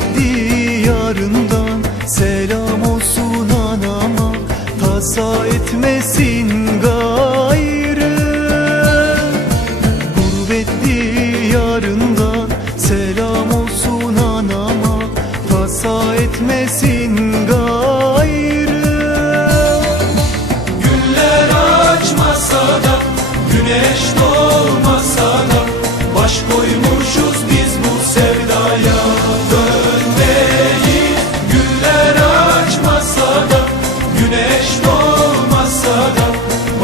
gitti yarından. Selam olsun anama Tasa etmesin gayrı. Gurbetli yarından Selam olsun anama Tasa etmesin gayrı. Güller açmasa da Güneş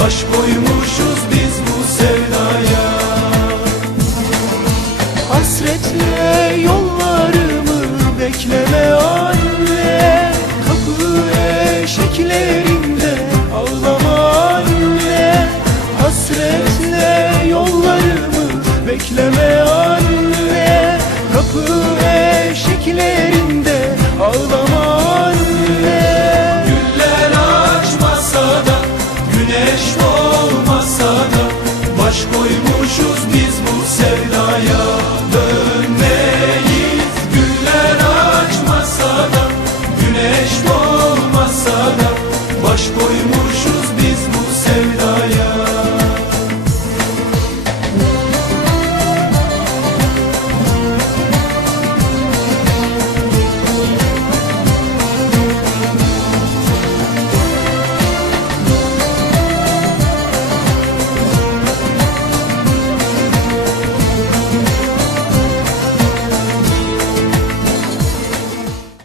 Baş koymuşuz biz bu sevdaya. Hasretle yollarımı bekleme anne Kapı eşeklerinde ağlama anne Hasretle yollarımı bekleme anne Kapı eşeklerinde dünyaya dön.